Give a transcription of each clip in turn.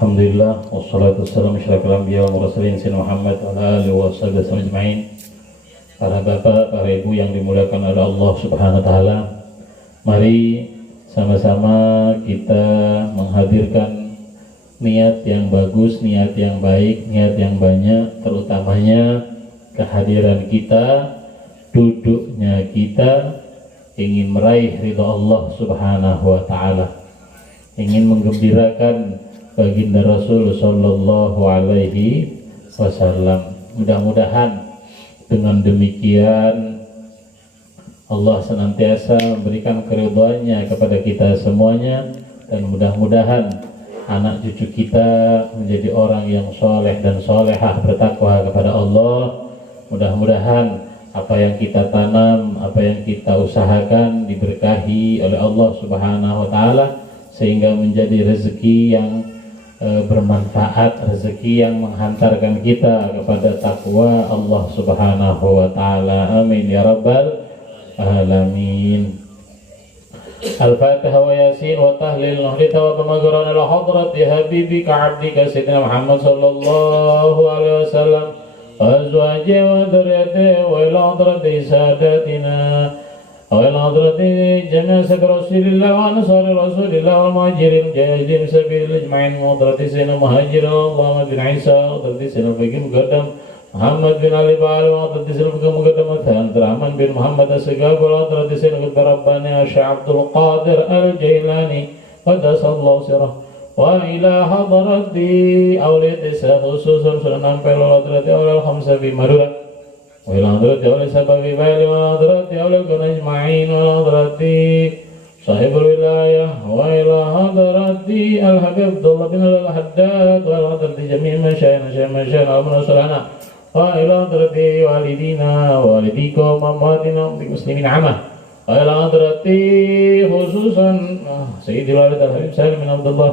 Alhamdulillah wassalatu wassalamu asyrafil anbiya wal mursalin sayyidina Muhammad wa ala alihi washabihi ajmain. Para bapak, para ibu yang dimuliakan oleh Allah Subhanahu wa taala, mari sama-sama kita menghadirkan niat yang bagus, niat yang baik, niat yang banyak, terutamanya kehadiran kita, duduknya kita ingin meraih ridha Allah Subhanahu wa taala, ingin menggembirakan baginda Rasul sallallahu alaihi wasallam. Mudah-mudahan dengan demikian Allah senantiasa memberikan keridhaannya kepada kita semuanya, dan mudah-mudahan anak cucu kita menjadi orang yang soleh dan solehah, bertakwa kepada Allah. Mudah-mudahan apa yang kita tanam, apa yang kita usahakan diberkahi oleh Allah Subhanahu wa taala, sehingga menjadi rezeki yang bermanfaat, rezeki yang menghantarkan kita kepada takwa Allah Subhanahu wa taala. Amin ya rabbal alamin. Al-Fatihah wa Yasin wa tahlil nahdita wa pemagharan ala hadrati habibika abdika sayyidina Muhammad sallallahu alaihi wasallam wa azwajihi wa dhurriyyatihi wa ila hadrati sadatina وإلى حضرة جميع سك رسول الله وأنصار رسول الله والمهاجرين مجاهدين سبيل الأجمعين وحضرة سيدنا مهاجر اللهم بن عيسى وحضرة سيدنا فقيه مقدم محمد بن علي بال وحضرة سيدنا فقيه مقدم عبد الرحمن بن محمد السقاف وحضرة سيدنا قطب رباني الشيخ عبد القادر الجيلاني قدس الله سره وإلى حضرة أولياء الشيخ خصوصا سنن بل وحضرة أولياء الخمسة في مرورة وإلى حضرة أولي سبب بالي وإلى حضرة أولي الكون أجمعين وإلى حضرة صاحب الولاية وإلى حضرة الحبيب عبد الله بن الحداد وإلى حضرة جميع مشايخنا ومن صلحنا وإلى حضرة والدينا ووالديكم وأمواتنا والمسلمين عامة وإلى حضرة خصوصا سيدي الوالد الحبيب سالم بن عبد الله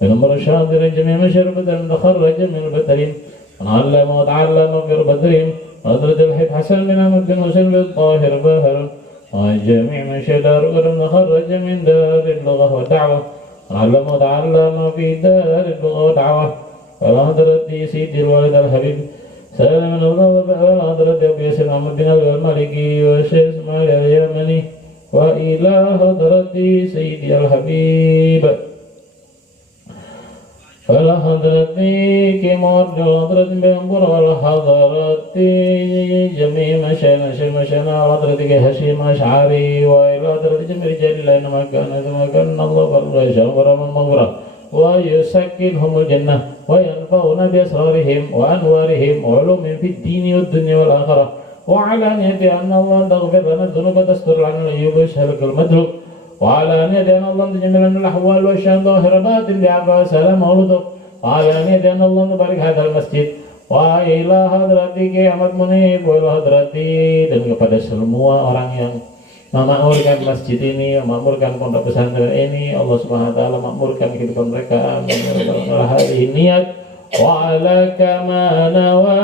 بن عمر الشاطر جميع مشايخ بدر تخرج من البدرين ونعلم وتعلم في البدرين حضرة الحبيب حسن بن أحمد بن حسين بن الطاهر باهر وجميع من شدار ورم خرج من دار اللغة والدعوة علم وتعلم في دار اللغة والدعوة وعلى حضرة سيدي الوالد الحبيب سالم بن الله وعلى حضرة أبي ياسر محمد بن أبي المالكي والشيخ إسماعيل اليمني وإلى حضرة سيدي الحبيب وعلى حضرة كمار حضرة بنقر وعلى حضرة جميع مشايخنا وعلى حضرة هشيم أشعري وإلى حضرة جميع رجال الله إنما كان الله فرجا ورحمة المغفرة ويسكنهم الجنة وينفعنا بأسرارهم وأنوارهم وعلومهم في الدين والدنيا والآخرة وعلى نية أن الله تغفر لنا الذنوب وتستر لنا العيوب ويشهدك المدلوب وعلى نية أن الله تجمل لنا الأحوال والشأن ظاهر باطن بعفو وسلام ولطف وعلى نية أن الله نبارك هذا المسجid وإلى حضرتك Ahmad Munib وإلى حضرتي dan kepada semua orang yang memakmurkan masjid ini, memakmurkan pondok pesantren ini. Allah Subhanahu wa taala makmurkan kehidupan mereka. Amin ya rabbal alamin. Niat wa ala kama nawa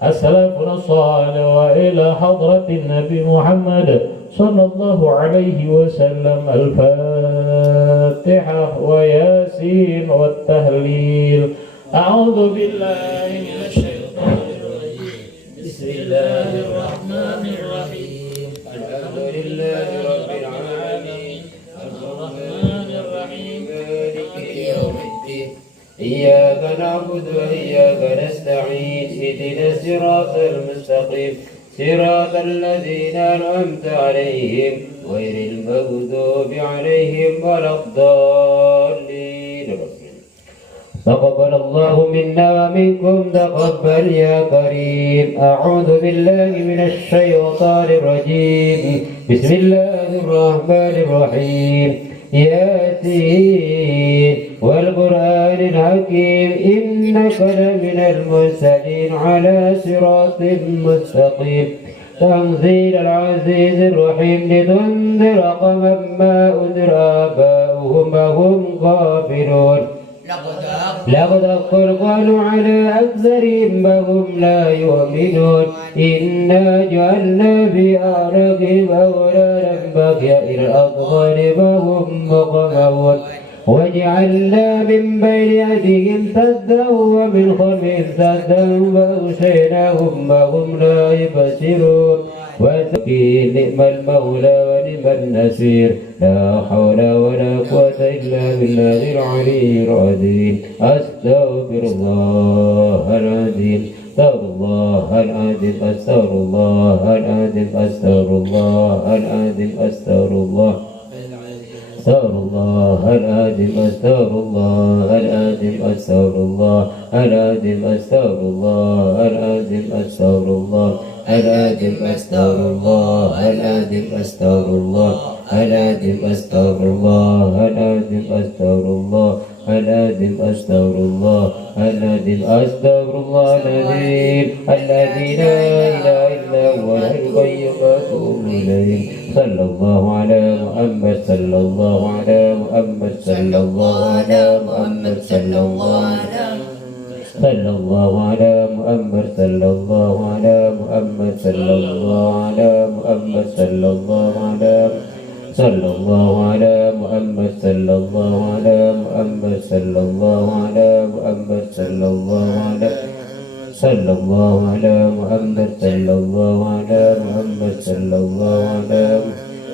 as-salafun salih wa ila hadratin Nabi Muhammad sallallahu alaihi wasallam. Al-Fatihah wa Yasin wa Tahlil. A'udzu billahi minasy syaithanir rajim. Bismillahirrahmanirrahim. Alhamdulillahi rabbil alamin. Ar-Rahmanir Rahim. Maliki yaumiddin. Iyyaka na'budu wa iyyaka nasta'in. Ihdinas siratal mustaqim. صراط الذين أنعمت عليهم غير المغضوب عليهم ولا الضالين. تقبل الله منا ومنكم تقبل يا كريم. أعوذ بالله من الشيطان الرجيم. بسم الله الرحمن الرحيم. ياسين والقرآن الحكيم إنك لمن المرسلين على صراط مستقيم. تنزيل العزيز الرحيم لتنذر قوما ما أنذر آباؤهم وهم غافلون. لقد القرآن على أكثرهم وهم لا يؤمنون. إنا جعلنا في أعناقهم أغلالا فهي إلى الأذقان وهم مقمحون وجعلنا من بين أيديهم سدا ومن خلفهم سدا فأغشيناهم فهم لا يبصرون وتقي نعم المولى ونعم النصير لا حول ولا قوة إلا بالله العلي العظيم أستغفر الله العظيم أستغفر الله العظيم أستغفر الله العظيم أستغفر الله العظيم أستغفر الله أستغفر الله العظيم أستغفر الله العظيم أستغفر الله العظيم أستغفر الله العظيم أستغفر الله العظيم أستغفر الله العظيم أستغفر الله العظيم أستغفر الله العظيم أستغفر الله العظيم أستغفر الله العظيم أستغفر الله العظيم الذي لا إله إلا هو الحي القيوم إليه صلى الله على محمد صلى الله على محمد صلى الله على محمد صلى الله صلى الله على محمد صلى الله على محمد صلى الله على محمد صلى الله على صلى الله على محمد صلى الله على محمد صلى الله على محمد صلى الله على صلى الله على محمد صلى الله على محمد صلى الله على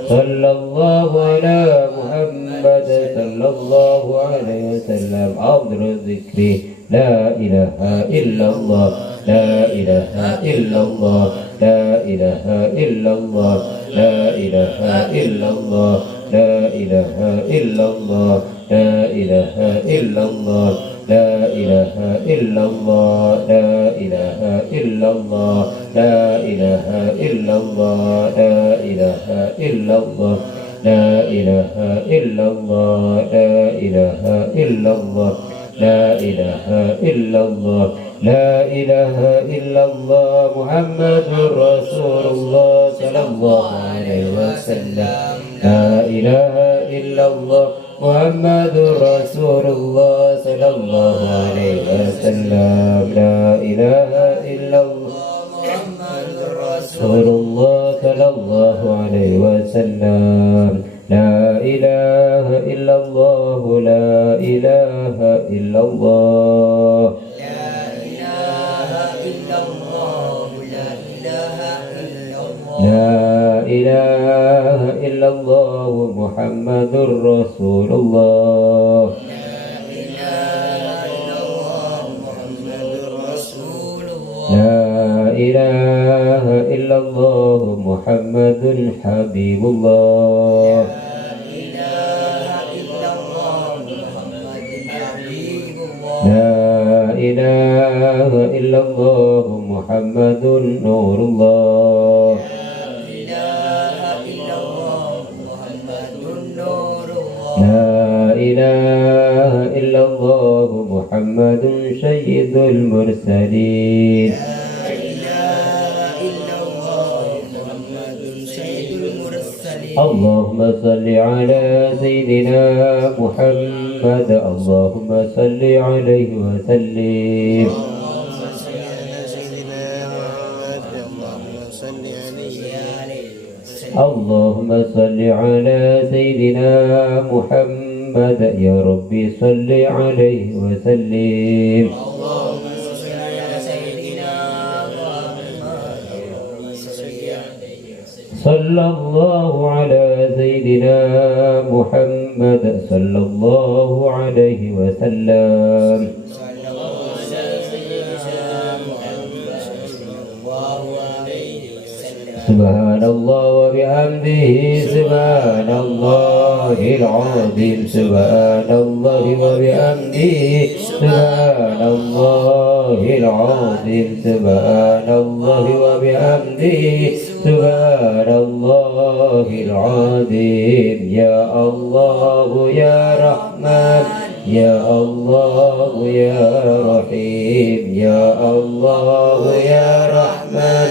صلى الله على محمد صلى الله عليه وسلم أفضل الذكر لا إله إلا الله لا إله إلا الله لا إله إلا الله لا إله إلا الله لا إله إلا الله لا إله إلا الله لا إله إلا الله لا إله إلا الله لا إله إلا الله لا إله إلا الله لا إله إلا الله لا إله إلا الله لا إله إلا الله لا إله إلا الله محمد رسول الله صلى الله عليه وسلم لا إله إلا الله محمد رسول الله صلى الله عليه وسلم لا إله إلا الله محمد رسول الله صلى الله عليه وسلم لا إله إلا الله لا إله إلا الله لا إله إلا الله لا إله إلا الله محمد رسول الله لا إله إلا الله محمد رسول الله لا إله إلا الله محمد حبيب الله لا إله إلا الله محمد نور الله لا إله إلا الله محمد سيد المرسلين اللهم صل على سيدنا محمد اللهم صل عليه وسلم اللهم صل على سيدنا محمد يا ربي صل عليه وسلم صلى الله على سيدنا محمد صلى الله عليه وسلم سبحان الله وبحمده سبحان الله العظيم سبحان الله وبحمده سبحان الله العظيم سبحان الله وبحمده سبحان الله العظيم يا الله يا رحمن يا الله يا رحيم يا الله يا رحمن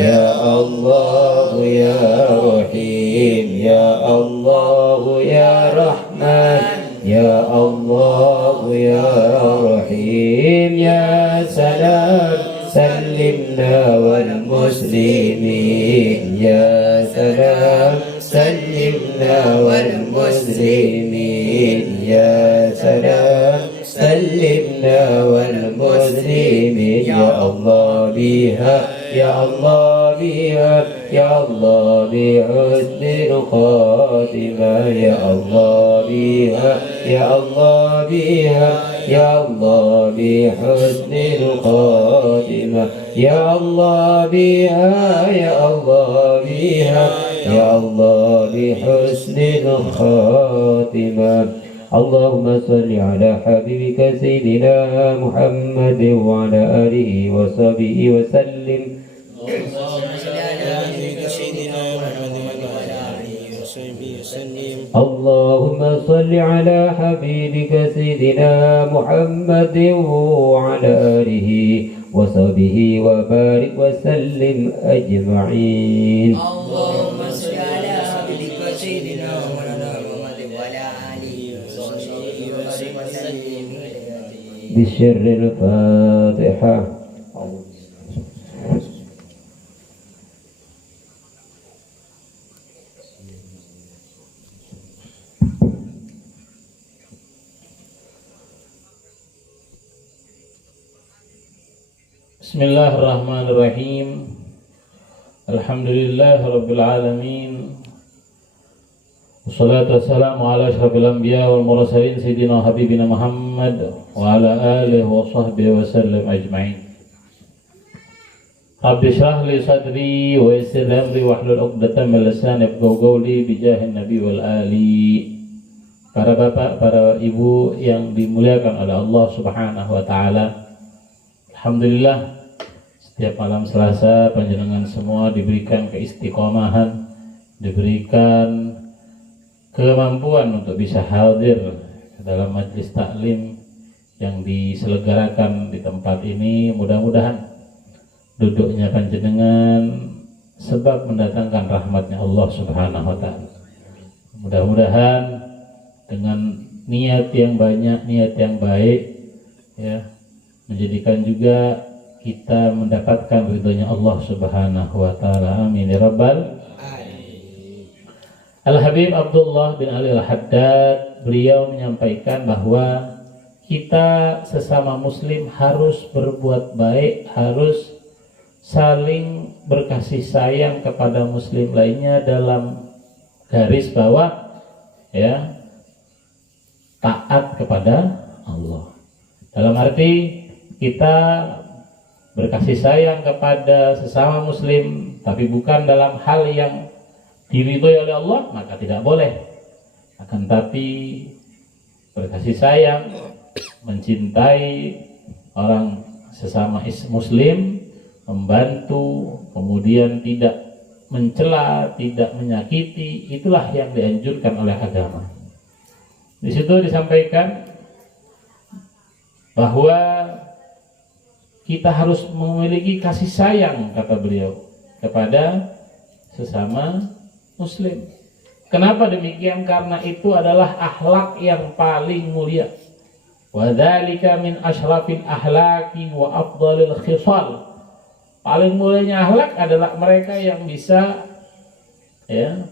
يا الله يا رحيم يا الله يا رحمن يا الله يا رحيم يا سلام سلمنا والمسلمين يا سلام سلمنا والمسلمين يا سلمنا والمسلمين يا الله بها يا الله بها يا الله بحسن الخاتمة يا الله بها يا الله بها يا الله بحسن الخاتمة يا الله بها يا الله بها يا الله بحسن الخاتمة اللهم صل على حبيبك سيدنا محمد وعلى آله وصحبه وسلم اللهم صل على حبيبك سيدنا محمد وعلى آله وصحبه وبارك وسلم أجمعين اللهم صل على حبيبك سيدنا محمد وعلى آله وصحبه وسلم بشر الفاتحة Bismillahirrahmanirrahim. Alhamdulillahirabbil alamin. Wassalatu wassalamu ala asyrafil anbiya wal mursalin sayyidina habibina Muhammad wa ala alihi wa sahbihi wa sallam ajma'in. Rabbi shrah li sadri wa yassir li amri wahlul 'uqdatam min lisani yafqahu qawli bi jahin nabi wal ali. Para bapak, para ibu yang dimuliakan oleh Allah Subhanahu wa taala. Alhamdulillah, setiap malam Selasa panjenengan semua diberikan keistiqomahan, diberikan kemampuan untuk bisa hadir dalam majelis taklim yang diselenggarakan di tempat ini. Mudah-mudahan duduknya panjenengan sebab mendatangkan rahmatnya Allah Subhanahu wa taala. Mudah-mudahan dengan niat yang banyak, niat yang baik, ya, menjadikan juga kita mendapatkan ridhonya Allah Subhanahu wa taala. Amin ya rabbal alamin. Al-Habib Abdullah bin Ali Al-Haddad, beliau menyampaikan bahwa kita sesama muslim harus berbuat baik, harus saling berkasih sayang kepada muslim lainnya dalam garis bawah, ya, taat kepada Allah. Dalam arti kita berkasih sayang kepada sesama muslim, tapi bukan dalam hal yang diridhoi oleh Allah, maka tidak boleh. Akan tapi berkasih sayang, mencintai orang sesama muslim, membantu, kemudian tidak mencela, tidak menyakiti, itulah yang dianjurkan oleh agama. Di situ disampaikan bahwa kita harus memiliki kasih sayang, kata beliau, kepada sesama muslim. Kenapa demikian? Karena itu adalah akhlak yang paling mulia. Wa dzalika min asyrafil akhlaqi wa afdhalil khisal. Paling mulianya akhlak adalah mereka yang bisa, ya,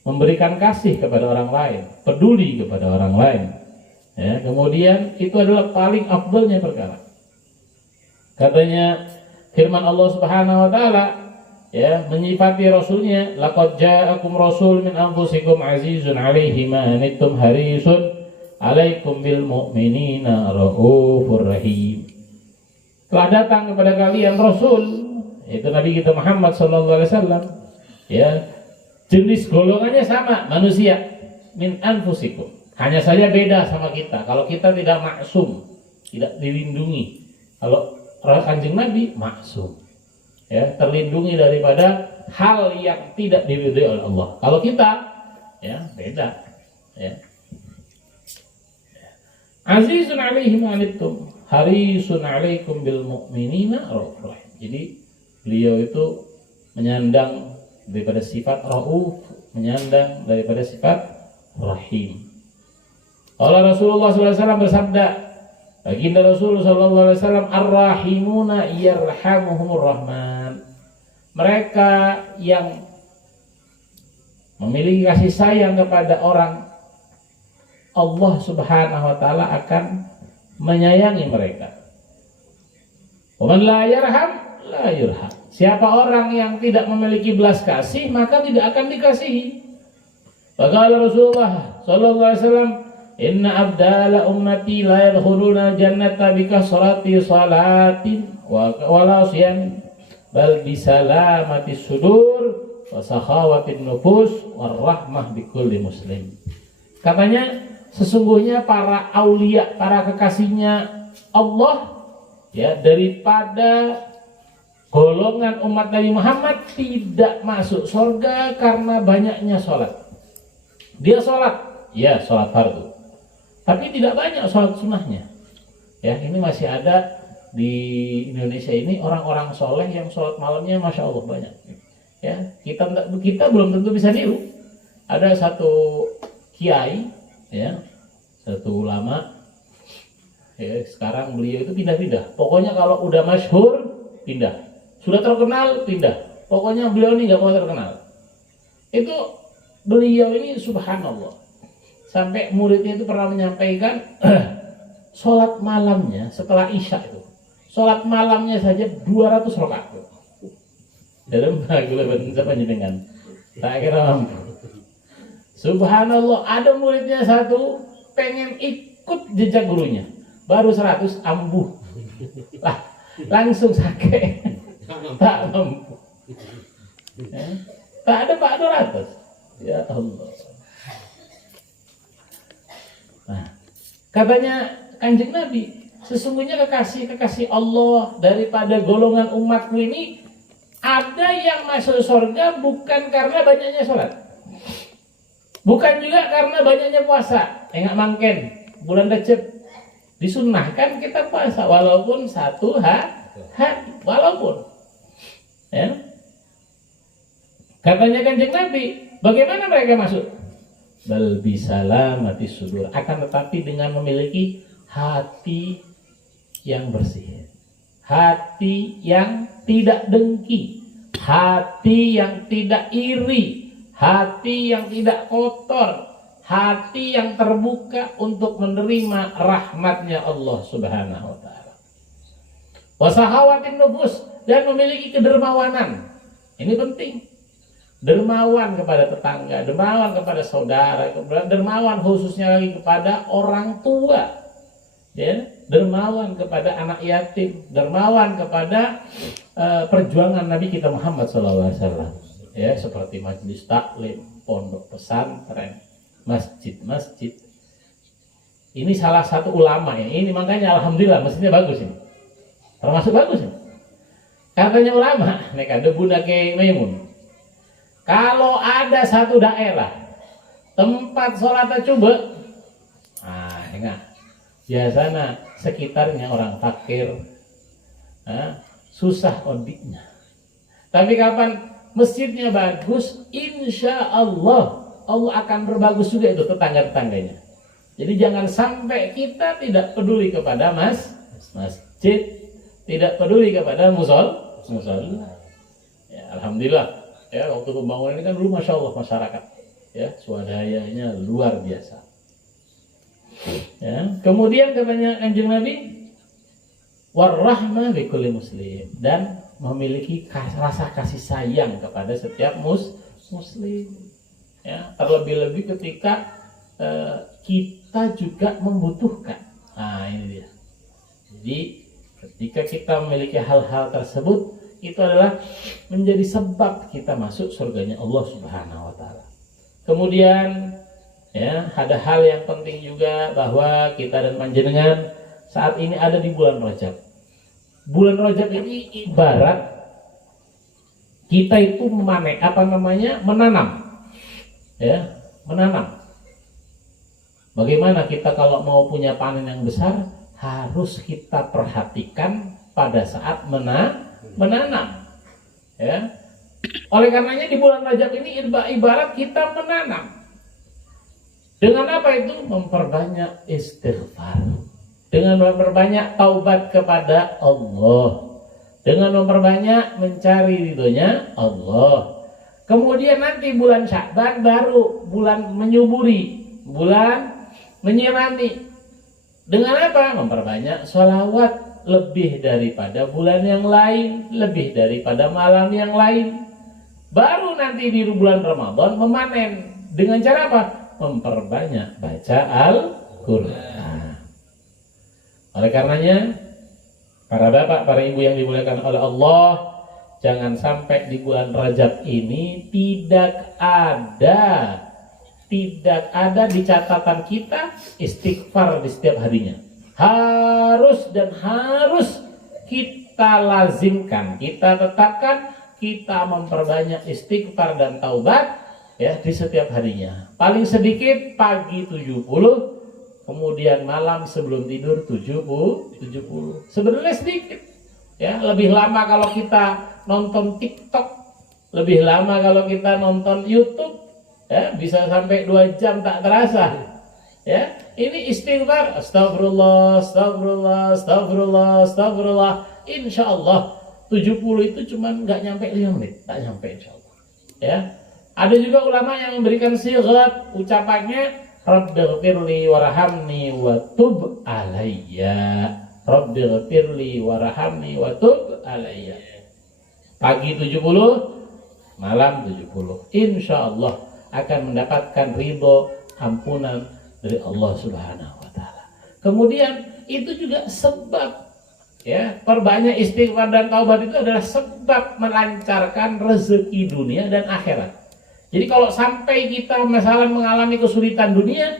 memberikan kasih kepada orang lain, peduli kepada orang lain. Ya, kemudian itu adalah paling afdalnya perkara. Katanya firman Allah Subhanahu wa taala, ya, menyifati rasulnya, laqad ja'akum rasul min anfusikum azizun 'alaihi ma anittum harisun 'alaikum bil mu'minina raufur rahim. Telah datang kepada kalian rasul, yaitu Nabi kita Muhammad sallallahu alaihi wasallam, ya, jenis golongannya sama, manusia, min anfusikum. Hanya saja beda sama kita. Kalau kita tidak maksum, tidak dilindungi. Kalau Kanjeng Nabi maksum, ya, terlindungi daripada hal yang tidak diridhoi oleh Allah. Kalau kita, ya, beda, ya. Azizun 'alaihi ma anittum harisun 'alaikum bil mu'minina raufur rahim. Jadi beliau itu menyandang daripada sifat rauf, menyandang daripada sifat rahim. Allah Rasulullah SAW bersabda, baginda Rasul SAW, ar-rahimuna yarhamuhumur rahman. Mereka yang memiliki kasih sayang kepada orang, Allah Subhanahu wa taala akan menyayangi mereka. Wa man la yarham la yurham. Siapa orang yang tidak memiliki belas kasih, maka tidak akan dikasihi. Maka Rasulullah sallallahu alaihi wasallam, "Inna abdala ummati la yadkhuluna jannata bi kasrati salatin wa la siyam bal bi salamati sudur wa sakhawatin nufus war rahmah bi kulli muslim." Katanya sesungguhnya para aulia, para kekasihnya Allah ya, daripada golongan umat Nabi Muhammad tidak masuk surga karena banyaknya sholat. Dia sholat, ya sholat fardu, tapi tidak banyak sholat sunnahnya. Ya, ini masih ada di Indonesia ini orang-orang soleh yang sholat malamnya masya Allah banyak. Ya, kita belum tentu bisa niru. Ada satu kiai, ya, satu ulama. Ya, sekarang beliau itu pindah-pindah. Pokoknya kalau udah masyhur pindah. Sudah terkenal, pindah. Pokoknya beliau ini nggak mau terkenal. Itu beliau ini subhanallah. Sampai muridnya itu pernah menyampaikan, sholat malamnya setelah isya itu, sholat malamnya saja 200 rakaat. Dalam bagus siapa dengan tak kira mampu. Subhanallah, ada muridnya satu pengen ikut jejak gurunya, baru 100 ambuh. Lah, langsung sakit. Tak mampu. Tak ada Pak 200. Ya Allah. Nah, katanya Kanjeng Nabi, sesungguhnya kekasih Allah daripada golongan umatku ini ada yang masuk surga bukan karena banyaknya sholat, bukan juga karena banyaknya puasa. Enggak mangken bulan Rajab disunnahkan kita puasa walaupun satu hari, walaupun. Ya. Katanya Kanjeng Nabi, bagaimana mereka masuk? Bal bisalamati sudur, akan tetapi dengan memiliki hati yang bersih, hati yang tidak dengki, hati yang tidak iri, hati yang tidak kotor, hati yang terbuka untuk menerima rahmatnya Allah Subhanahu wa ta'ala. Wasahawatin nufus, dan memiliki kedermawanan. Ini penting. Dermawan kepada tetangga, dermawan kepada saudara, dermawan khususnya lagi kepada orang tua. Ya, dermawan kepada anak yatim, dermawan kepada perjuangan Nabi kita Muhammad SAW. Ya, seperti majelis taklim, pondok pesantren, masjid-masjid. Ini salah satu ulama ya. Ini makanya alhamdulillah masjidnya bagus ini. Termasuk bagus ini. Katanya ulama, mereka debu nake Maimun. Kalau ada satu daerah tempat sholat coba, enggak. Biasanya sekitarnya orang fakir, susah odiknya. Tapi kapan masjidnya bagus, insya Allah akan berbagus juga itu tetangga-tetangganya. Jadi jangan sampai kita tidak peduli kepada masjid, tidak peduli kepada musola. Ya, alhamdulillah. Ya, waktu pembangunan ini kan dulu masya Allah masyarakat, ya swadayanya luar biasa. Ya, kemudian katanya Kanjeng Nabi, warahmah bikulli muslim, dan memiliki rasa kasih sayang kepada setiap muslim. Ya, terlebih-lebih ketika kita juga membutuhkan. Nah ini dia. Jadi ketika kita memiliki hal-hal tersebut, itu adalah menjadi sebab kita masuk surganya Allah Subhanahu wa ta'ala. Kemudian ya, ada hal yang penting juga bahwa kita dan panjenengan saat ini ada di bulan Rajab. Bulan Rajab ini ibarat kita itu menanam. Ya, menanam. Bagaimana kita kalau mau punya panen yang besar, harus kita perhatikan pada saat menanam. Ya. Oleh karenanya di bulan Rajab ini ibarat kita menanam. Dengan apa itu? Memperbanyak istighfar. Dengan memperbanyak taubat kepada Allah. Dengan memperbanyak mencari ridhonya Allah. Kemudian nanti bulan Sya'ban baru bulan menyuburi, bulan menyirami. Dengan apa? Memperbanyak sholawat lebih daripada bulan yang lain, lebih daripada malam yang lain. Baru nanti di bulan Ramadan memanen. Dengan cara apa? Memperbanyak baca Al-Quran. Oleh karenanya, para bapak, para ibu yang dimuliakan oleh Allah, jangan sampai di bulan Rajab ini tidak ada di catatan kita istighfar di setiap harinya. Harus kita lazimkan, kita tetapkan, kita memperbanyak istighfar dan taubat ya di setiap harinya. Paling sedikit pagi 70, kemudian malam sebelum tidur 70. Sebenarnya sedikit. Ya, lebih lama kalau kita nonton TikTok, lebih lama kalau kita nonton YouTube. Ya, bisa sampai 2 jam tak terasa. Ya, ini istighfar, astagfirullah, astagfirullah, astagfirullah, astagfirullah. Insyaallah 70 itu cuman nggak nyampe 5 menit, tak nyampe insyaallah. Ya. Ada juga ulama yang memberikan sighat ucapannya Rabbighfirli warhamni wa tub alayya. Rabbighfirli warhamni wa tub alayya. Pagi 70, malam 70. Insyaallah akan mendapatkan ridho ampunan dari Allah Subhanahu wa taala. Kemudian itu juga sebab ya, perbanyak istighfar dan taubat itu adalah sebab melancarkan rezeki dunia dan akhirat. Jadi kalau sampai kita misalnya mengalami kesulitan dunia,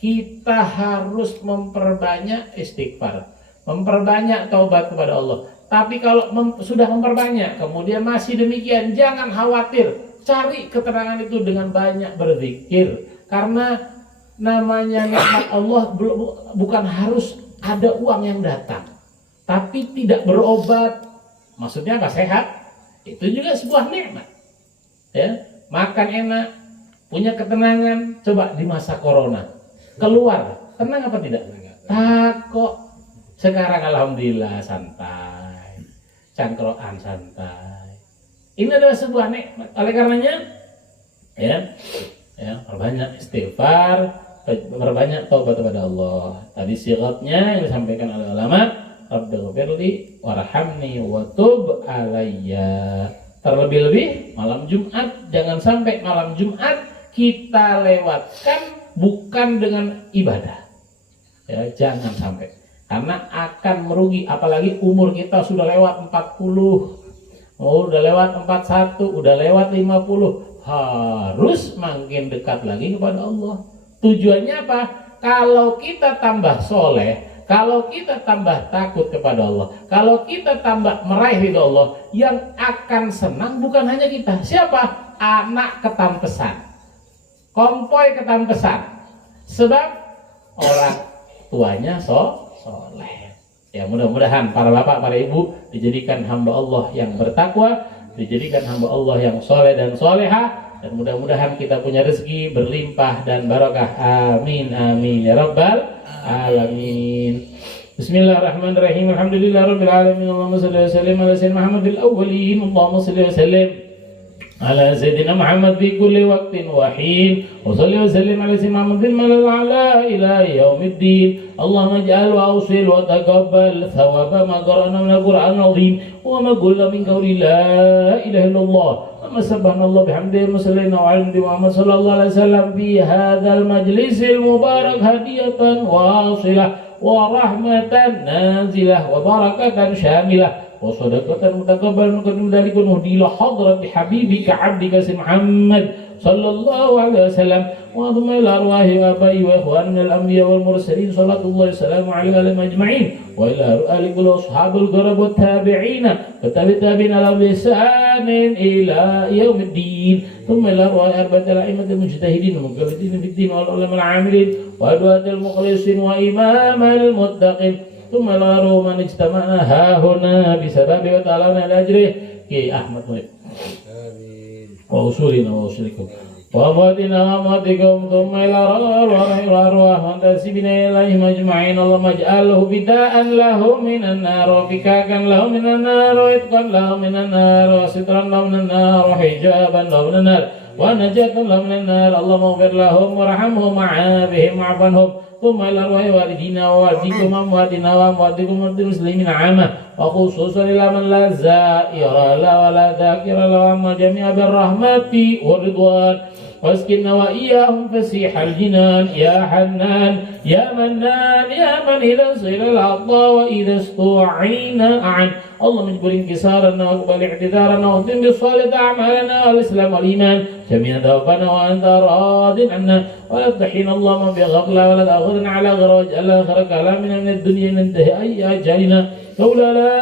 kita harus memperbanyak istighfar, memperbanyak taubat kepada Allah. Tapi kalau sudah memperbanyak, kemudian masih demikian, jangan khawatir. Cari keterangan itu dengan banyak berzikir. Karena namanya nikmat Allah bukan harus ada uang yang datang, tapi tidak berobat. Maksudnya apa? Sehat. Itu juga sebuah nikmat. Ya, makan enak, punya ketenangan. Coba di masa corona keluar, tenang apa tidak? Takut. Sekarang alhamdulillah santai, cangkroan santai. Ini adalah sebuah nikmat. Oleh karenanya, perbanyak istighfar, perbanyak taubat kepada Allah. Tadi sigatnya yang disampaikan oleh ulama, Rabbighfirli warhamni wa tub alayya. Terlebih-lebih malam Jumat, jangan sampai malam Jumat kita lewatkan bukan dengan ibadah. Ya, jangan sampai. Karena akan merugi, apalagi umur kita sudah lewat 40. Udah lewat 41, udah lewat 50. Harus makin dekat lagi kepada Allah. Tujuannya apa? Kalau kita tambah soleh, kalau kita tambah takut kepada Allah, kalau kita tambah meraih ridho Allah, yang akan senang bukan hanya kita. Siapa? Anak ketampesan, kompoi ketampesan. Sebab orang tuanya soleh. Ya, mudah-mudahan para bapak, para ibu dijadikan hamba Allah yang bertakwa, dijadikan hamba Allah yang soleh dan soleha, dan mudah-mudahan kita punya rezeki berlimpah dan barakah. Amin amin ya rabbal alamin. Bismillahirrahmanirrahim. Alhamdulillahirabbil alamin. Allahumma shalli wa sallim ala sayyidina Muhammadil awwalin. Allahumma shalli wa sallim على سيدنا محمد في كل وقت وحين وصلي وسلم على سيدنا محمد الأعلى إلى يوم الدين. اللهم اجعل وأوصل وتقبل ثواب ما قرأنا من القرآن العظيم وما قلنا من قول لا إله إلا الله وما سبحنا الله بحمده وصلينا على محمد صلى الله عليه وسلم في هذا المجلس المبارك هدية واصلة ورحمة نازلة وبركة شاملة وصدقة متقبل مقدم ذلك ونهدي إلى حضرة حبيبك عبدك سيدنا محمد صلى الله عليه وسلم وأضم إلى أرواح آبائي وإخواننا من الأنبياء والمرسلين صلاة الله وسلامه عليهم أجمعين وإلى آل كل أصحاب القرب والتابعين والتابعين لهم بإحسان إلى يوم الدين ثم إلى أرواح أربعة الأئمة المجتهدين المقلدين في الدين والعلماء العاملين وأدواة المخلصين وإمام المتقين ثم لا روح من اجتمعنا ها هنا بسبب وتعالى لأجره كي أحمد وأصولنا وأصولكم وأمواتنا وأمواتكم ثم إلى الأرواح وانتسبنا إليهم أجمعين. اللهم اجعله فداء له من النار وفكاكا له من النار وإتقا له من النار وسترا له من النار وحجابا له من النار ونجاة لهم من النار. اللهم اغفر لهم وارحمهم وعافهم واعف عنهم. ثم إلى أرواح والدينا ووالديكم وأمواتنا وأمواتكم وأموات المسلمين عامة، وخصوصا إلى من لا زائر له ولا ذاكر له، عما جميع بالرحمة والرضوان، واسكننا وإياهم فسيح الجنان يا حنان يا منان يا من إذا صير العطاء وإذا استعين أعن. اللهم اجبر انكسارنا واقبل اعتذارنا واختم بالصالح أعمالنا والإسلام والإيمان جميع ذنوبنا وأنت راض عنا، ولا تحين اللهم بغفلة ولا تأخذنا على غير واجعل آخر كلامنا من الدنيا ننتهي أي أجالنا لولا لا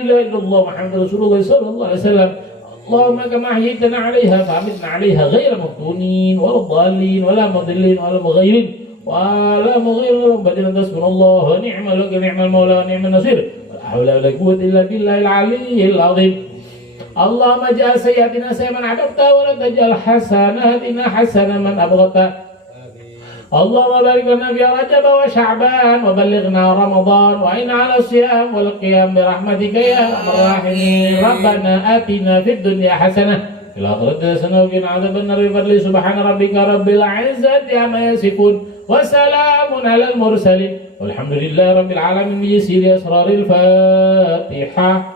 إله إلا الله محمد رسول الله صلى الله عليه وسلم. اللهم كما أحييتنا عليها فأمتنا عليها غير مفتونين ولا ضالين ولا مضلين ولا مغيرين ولا مغير ولا مبدل. حسبنا الله ونعم الوكيل نعم المولى ونعم النصير، لا حول ولا قوة إلا بالله العلي العظيم. اللهم اجعل سيئاتنا سيئة من عبدته ولا تجعل حسناتنا حسنة من أبغضته. اللهم بارك لنا في رجب وشعبان وبلغنا رمضان وإن على الصيام والقيام برحمتك يا أرحم الراحمين. ربنا آتنا في الدنيا حسنة في الآخرة حسنة وقنا عذاب النار بفضل سبحان ربك رب العزة عما يصفون وسلام على المرسلين والحمد لله رب العالمين. بيسير أسرار الفاتحة.